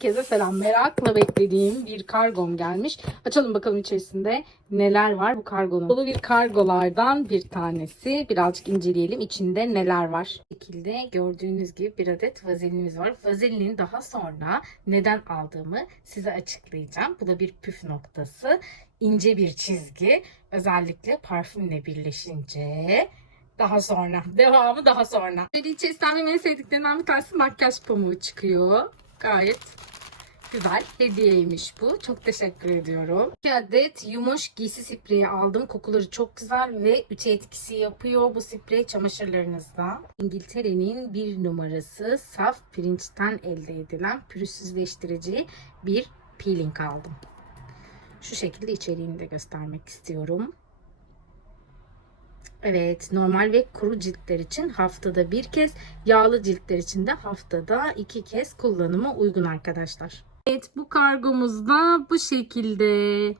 Herkese selam. Merakla beklediğim bir kargom gelmiş. Açalım bakalım içerisinde neler var bu kargonun. Dolu bir kargolardan bir tanesi. Birazcık inceleyelim içinde neler var. Bu şekilde gördüğünüz gibi bir adet vazelinimiz var. Vazelinin daha sonra neden aldığımı size açıklayacağım. Bu da bir püf noktası. İnce bir çizgi. Özellikle parfümle birleşince daha sonra. Devamı daha sonra. İçerisinden benim en sevdiklerinden bir tanesi makyaj pamuğu çıkıyor. Gayet güzel. Hediyeymiş bu. Çok teşekkür ediyorum. Bir adet yumuş giysi spreyi aldım. Kokuları çok güzel ve ütü etkisi yapıyor bu sprey çamaşırlarınızda. İngiltere'nin bir numarası saf pirinçten elde edilen pürüzsüzleştirici bir peeling aldım. Şu şekilde içeriğini de göstermek istiyorum. Evet, normal ve kuru ciltler için haftada bir kez, yağlı ciltler için de haftada iki kez kullanıma uygun arkadaşlar. Evet, bu kargomuz da bu şekilde.